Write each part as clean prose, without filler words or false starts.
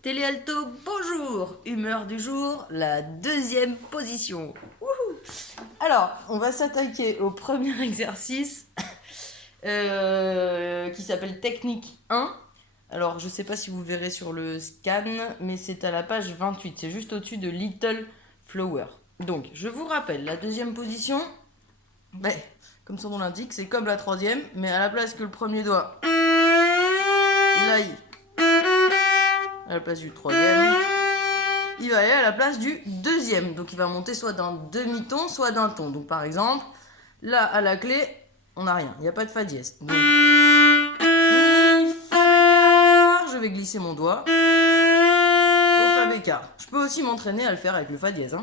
Télé alto, bonjour. Humeur du jour, la deuxième position. Wouhou. Alors, on va s'attaquer au premier exercice qui s'appelle technique 1. Alors, je sais pas si vous verrez sur le scan, mais c'est à la page 28. C'est juste au-dessus de Little Flower. Donc, je vous rappelle, la deuxième position, comme son nom l'indique, c'est comme la troisième, mais à la place que le premier doigt, il aille à la place du troisième, il va aller à la place du deuxième. Donc, il va monter soit d'un demi-ton, soit d'un ton. Donc, par exemple, là, à la clé, on n'a rien. Il n'y a pas de fa dièse. Donc, je vais glisser mon doigt au fa bécard. Je peux aussi m'entraîner à le faire avec le fa dièse.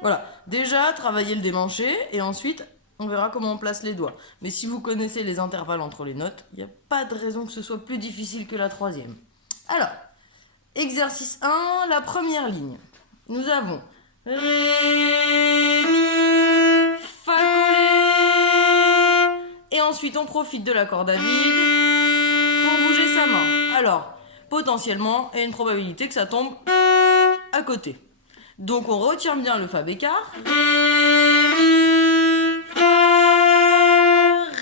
Voilà. Déjà, travailler le démanché et ensuite, on verra comment on place les doigts. Mais si vous connaissez les intervalles entre les notes, il n'y a pas de raison que ce soit plus difficile que la troisième. Alors, exercice 1, la première ligne. Nous avons Ré, Mi, Fa collé. Et ensuite, on profite de la corde à vide pour bouger sa main. Alors, potentiellement, il y a une probabilité que ça tombe à côté. Donc, on retient bien le Fa bécard. Ré, Fa,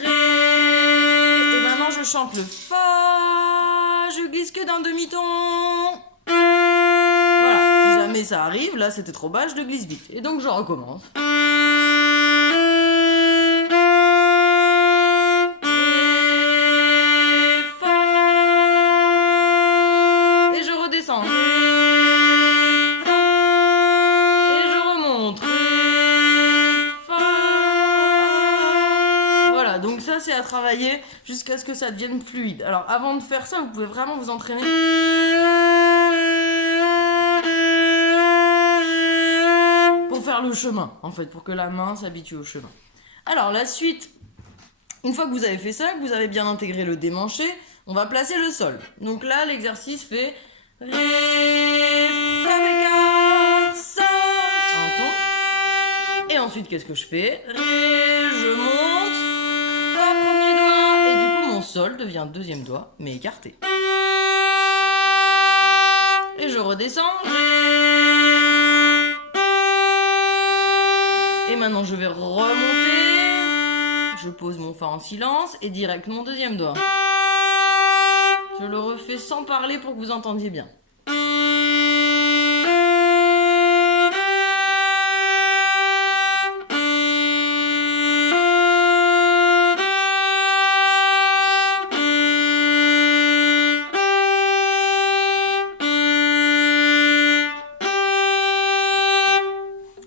Ré. Et maintenant, je chante le Fa. Je glisse que d'un demi-ton. Voilà, si jamais ça arrive, là c'était trop bas, je le glisse vite. Et donc je recommence. Ré, Fa. Et je redescends. Ré, Fa. Et je remonte. Ré, Fa. Voilà, donc ça c'est à travailler jusqu'à ce que ça devienne fluide. Alors avant de faire ça, vous pouvez vraiment vous entraîner faire le chemin, en fait, pour que la main s'habitue au chemin. Alors, la suite, une fois que vous avez fait ça, que vous avez bien intégré le démanché, on va placer le sol. Donc là, l'exercice fait Ré, Fa bécard, Sol, un ton. Et ensuite, qu'est-ce que je fais? Ré, je monte, Fa premier doigt, et du coup, mon Sol devient deuxième doigt, mais écarté. Et je redescends, Ré. Et maintenant, je vais remonter. Je pose mon Fa en silence et direct mon deuxième doigt. Je le refais sans parler pour que vous entendiez bien.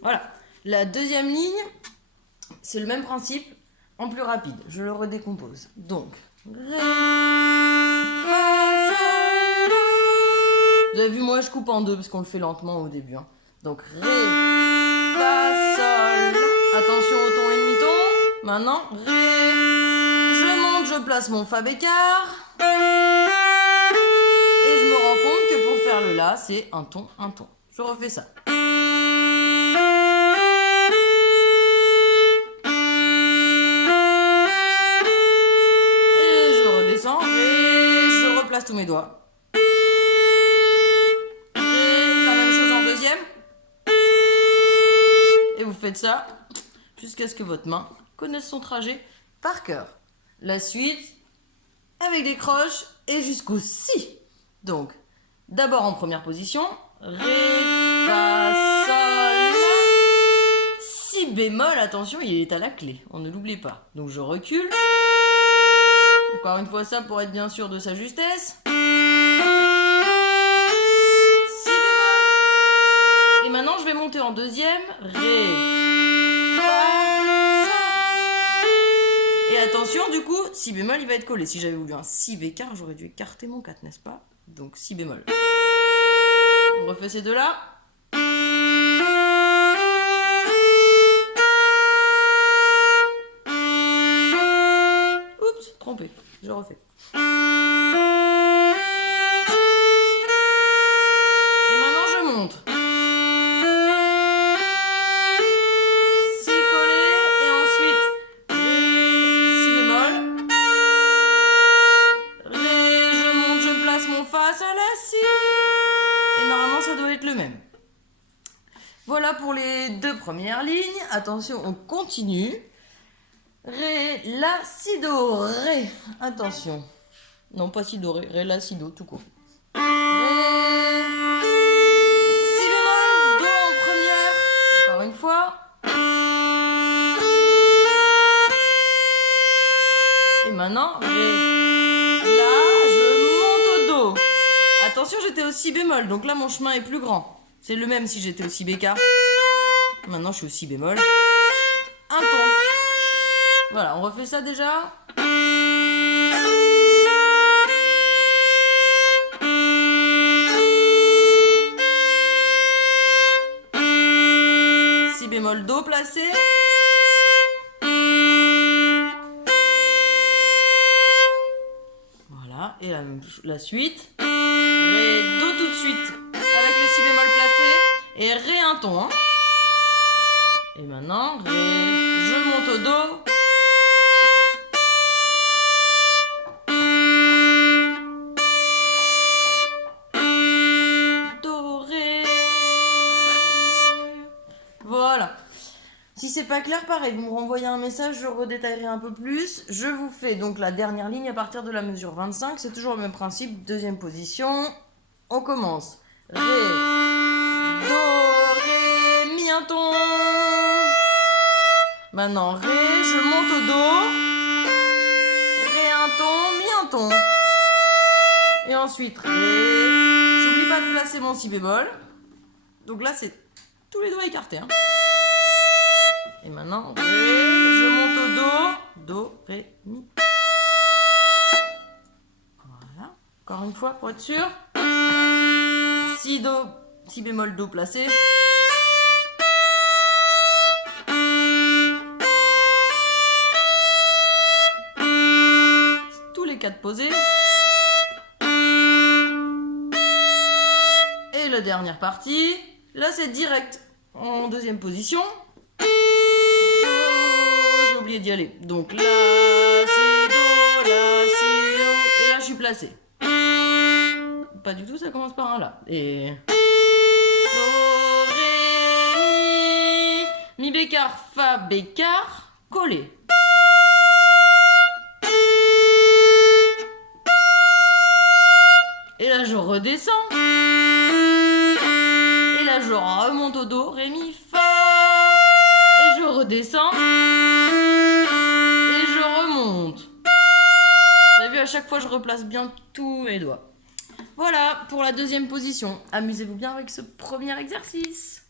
Voilà. La deuxième ligne, c'est le même principe, en plus rapide. Je le redécompose. Donc, Ré, Fa, Sol, La. Vous avez vu, moi je coupe en deux parce qu'on le fait lentement au début. Donc, Ré, Fa, Sol, La. Attention au ton et demi-ton. Maintenant, Ré. Je monte, je place mon Fa bécard. Et je me rends compte que pour faire le La, c'est un ton, un ton. Je refais ça. Tous mes doigts. Ré, la même chose en deuxième. Et vous faites ça jusqu'à ce que votre main connaisse son trajet par cœur. La suite avec des croches et jusqu'au Si. Donc, d'abord en première position, Ré, Fa, Sol, La. Si bémol, attention, il est à la clé. On ne l'oublie pas. Donc je recule. Encore une fois ça pour être bien sûr de sa justesse. Si bémol. Et maintenant je vais monter en deuxième. Ré, Fa, Sol. Et attention du coup, Si bémol il va être collé. Si j'avais voulu un Si bécard, j'aurais dû écarter mon 4, n'est-ce pas? Donc Si bémol. On refait ces deux-là. Oups, trompé. Je refais. Et maintenant je monte. Si collé et ensuite Ré, Si bémol. voilà pour les 2 premières lignes. Attention, on continue. Ré, la, si, do, ré. Attention. Non, pas si, do, ré. Ré, la, si, do, tout court. Ré, si bémol, do en première. Encore une fois. Et maintenant, ré, la, je monte au do. Attention, j'étais au si bémol, donc là mon chemin est plus grand. C'est le même si j'étais au si bécart. Maintenant, je suis au si bémol. Un ton. Voilà, on refait ça déjà. Si bémol, do placé. Voilà, et la suite. Ré, do tout de suite avec le si bémol placé. Et ré un ton. Hein. Et maintenant, ré, je monte au do. Do, ré. Voilà. Si c'est pas clair, pareil, vous me renvoyez un message, je redétaillerai un peu plus. Je vous fais donc la dernière ligne à partir de la mesure 25. C'est toujours le même principe. Deuxième position. On commence. Ré, do, ré, mi un ton. Maintenant, ré, je monte au do. Ré un ton, mi un ton. Et ensuite, ré. J'oublie pas de placer mon si bémol. Donc là, c'est tous les doigts écartés. Hein. Et maintenant, ré, je monte au do. Do, ré, mi. Voilà. Encore une fois pour être sûr. Si, do, si bémol, do placé. Tous les 4 posés. Et la dernière partie, là c'est direct en deuxième position. J'ai oublié d'y aller. Donc la, si, do, la, si, do. Et là je suis placé. Pas du tout, ça commence par un la. Et do, ré, mi bécart, fa bécart, collé. Et là je redescends. Et là je remonte au do, ré, mi, fa. Et je redescends. Et je remonte. Vous avez vu, à chaque fois je replace bien tous mes doigts. Voilà pour la deuxième position. Amusez-vous bien avec ce premier exercice.